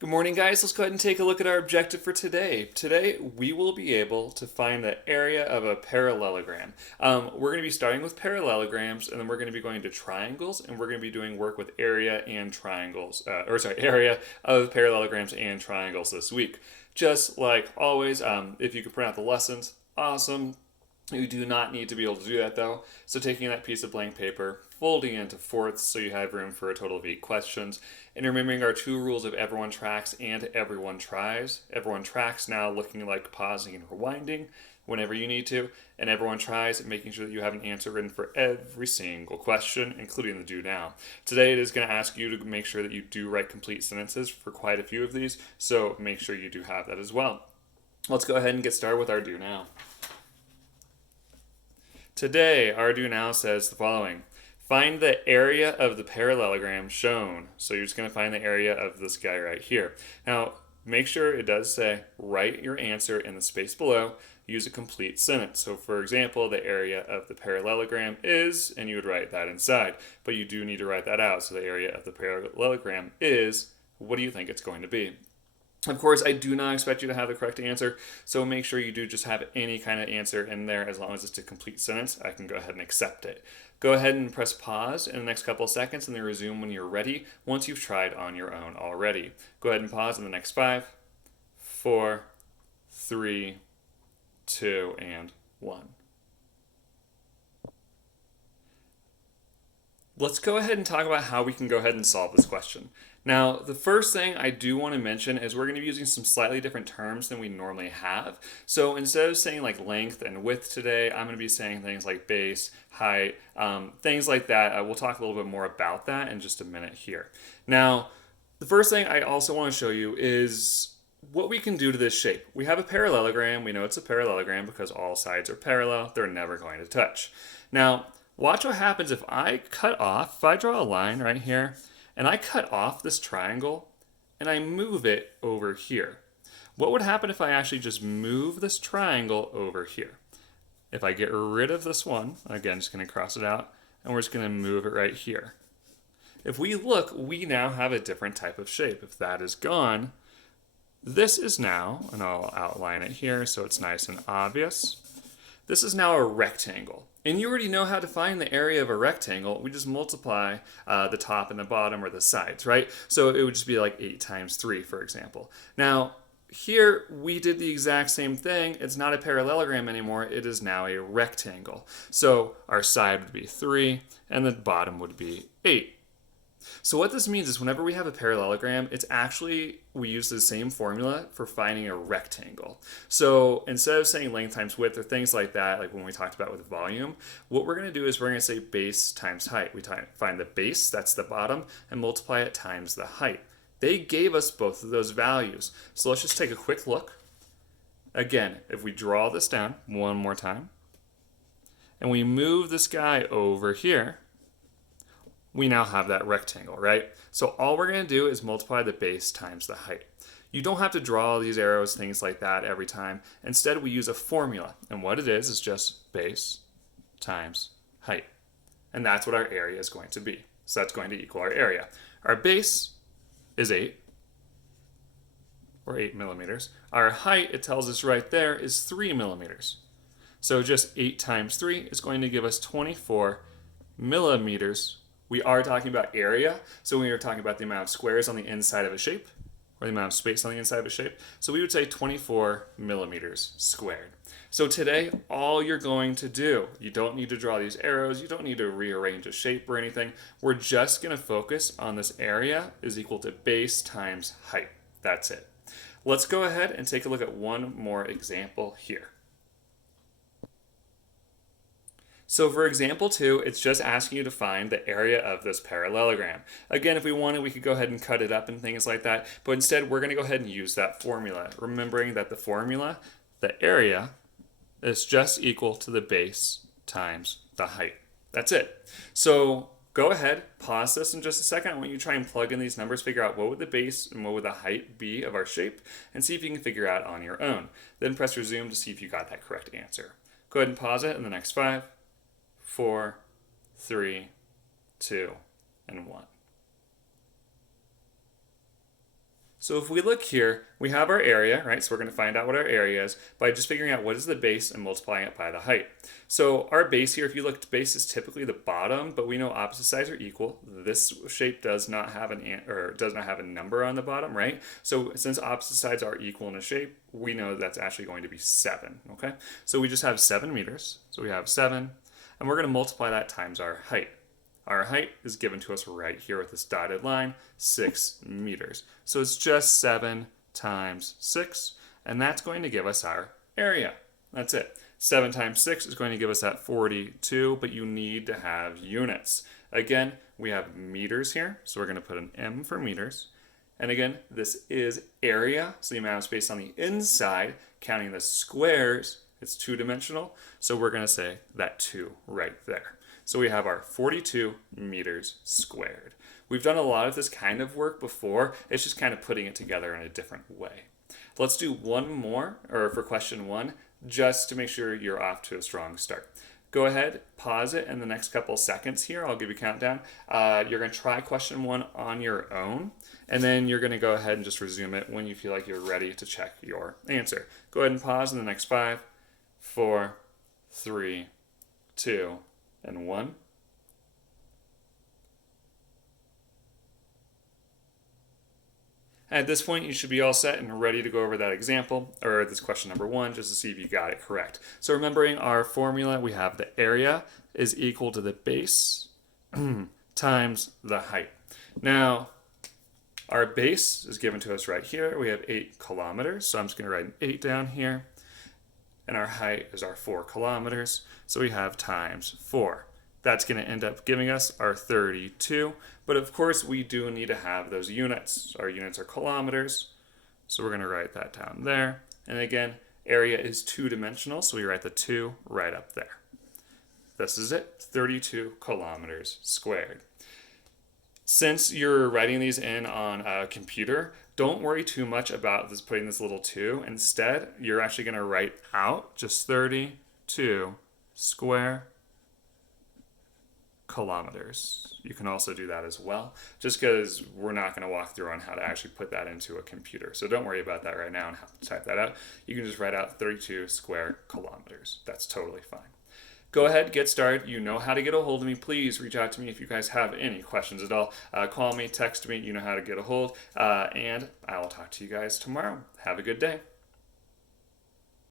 Good morning, guys. Let's go ahead and take a look at our objective for today. Today, we will be able to find the area of a parallelogram. We're going to be starting with parallelograms, and then we're going to be going to triangles, and we're going to be doing work with area and triangles, area of parallelograms and triangles this week. Just like always, if you could print out the lessons, awesome. You do not need to be able to do that though. So taking that piece of blank paper, folding it into fourths so you have room for a total of 8 questions, and remembering our 2 rules of everyone tracks and everyone tries. Everyone tracks now looking like pausing and rewinding whenever you need to, and everyone tries making sure that you have an answer written for every single question, including the do now. Today it is going to ask you to make sure that you do write complete sentences for quite a few of these, so make sure you do have that as well. Let's go ahead and get started with our do now. Today, our do now says the following. Find the area of the parallelogram shown. So you're just going to find the area of this guy right here. Now, make sure it does say write your answer in the space below. Use a complete sentence. So for example, the area of the parallelogram is, and you would write that inside. But you do need to write that out. So the area of the parallelogram is, what do you think it's going to be? Of course, I do not expect you to have the correct answer, so make sure you do just have any kind of answer in there as long as it's a complete sentence. I can go ahead and accept it. Go ahead and press pause in the next couple of seconds and then resume when you're ready once you've tried on your own already. Go ahead and pause in the next 5, 4, 3, 2, and 1. Let's go ahead and talk about how we can go ahead and solve this question. Now, the first thing I do want to mention is we're going to be using some slightly different terms than we normally have. So instead of saying like length and width today, I'm going to be saying things like base, height, things like that. We'll talk a little bit more about that in just a minute here. Now, the first thing I also want to show you is what we can do to this shape. We have a parallelogram. We know it's a parallelogram because all sides are parallel. They're never going to touch. Now, watch what happens if I draw a line right here, and I cut off this triangle, and I move it over here. What would happen if I actually just move this triangle over here? If I get rid of this one, again, just going to cross it out, and we're just going to move it right here. If we look, we now have a different type of shape. If that is gone, this is now, and I'll outline it here so it's nice and obvious, this is now a rectangle. And you already know how to find the area of a rectangle. We just multiply the top and the bottom or the sides, right? So it would just be like 8 times 3, for example. Now, here we did the exact same thing. It's not a parallelogram anymore. It is now a rectangle. So our side would be 3, and the bottom would be 8. So what this means is whenever we have a parallelogram, it's actually, we use the same formula for finding a rectangle. So instead of saying length times width or things like that, like when we talked about with volume, what we're going to do is we're going to say base times height. We find the base, that's the bottom, and multiply it times the height. They gave us both of those values. So let's just take a quick look. Again, if we draw this down one more time, and we move this guy over here, we now have that rectangle, right? So all we're going to do is multiply the base times the height. You don't have to draw all these arrows, things like that every time. Instead, we use a formula. And what it is just base times height. And that's what our area is going to be. So that's going to equal our area. Our base is 8, or 8 millimeters. Our height, it tells us right there, is 3 millimeters. So just 8 times 3 is going to give us 24 millimeters. We are talking about area, so we are talking about the amount of squares on the inside of a shape, or the amount of space on the inside of a shape. So we would say 24 millimeters squared. So today, all you're going to do, you don't need to draw these arrows, you don't need to rearrange a shape or anything. We're just going to focus on this area is equal to base times height. That's it. Let's go ahead and take a look at one more example here. So for example 2, it's just asking you to find the area of this parallelogram. Again, if we wanted, we could go ahead and cut it up and things like that, but instead we're going to go ahead and use that formula, remembering that the formula, the area, is just equal to the base times the height. That's it. So go ahead, pause this in just a second. I want you to try and plug in these numbers, figure out what would the base and what would the height be of our shape, and see if you can figure out on your own. Then press resume to see if you got that correct answer. Go ahead and pause it in the next 5, 4, 3, 2, and 1. So if we look here, we have our area, right? So we're going to find out what our area is by just figuring out what is the base and multiplying it by the height. So our base here, if you look, base is typically the bottom, but we know opposite sides are equal. This shape does not have does not have a number on the bottom, right? So since opposite sides are equal in a shape, we know that's actually going to be 7, okay? So we just have 7 meters. So we have 7, and we're going to multiply that times our height. Our height is given to us right here with this dotted line, 6 meters. So it's just 7 times 6, and that's going to give us our area. That's it. 7 times 6 is going to give us that 42, but you need to have units. Again, we have meters here, so we're going to put an M for meters. And again, this is area, so the amount of space on the inside, counting the squares, it's two-dimensional, so we're going to say that 2 right there. So we have our 42 meters squared. We've done a lot of this kind of work before. It's just kind of putting it together in a different way. Let's do one more, or for question 1, just to make sure you're off to a strong start. Go ahead, pause it in the next couple seconds here. I'll give you a countdown. You're going to try question 1 on your own, and then you're going to go ahead and just resume it when you feel like you're ready to check your answer. Go ahead and pause in the next 5, 4, 3, 2, and 1. At this point, you should be all set and ready to go over that example, or this question number 1, just to see if you got it correct. So remembering our formula, we have the area is equal to the base times the height. Now, our base is given to us right here. We have 8 kilometers, so I'm just going to write an 8 down here. And our height is our 4 kilometers, so we have times 4. That's going to end up giving us our 32, but of course we do need to have those units. Our units are kilometers, so we're going to write that down there. And again, area is two-dimensional, so we write the 2 right up there. This is it, 32 kilometers squared. Since you're writing these in on a computer, don't worry too much about putting this little 2. Instead, you're actually going to write out just 32 square kilometers. You can also do that as well, just because we're not going to walk through on how to actually put that into a computer. So don't worry about that right now and have to type that out. You can just write out 32 square kilometers. That's totally fine. Go ahead, get started. You know how to get a hold of me. Please reach out to me if you guys have any questions at all. Call me, text me. You know how to get a hold. And I will talk to you guys tomorrow. Have a good day.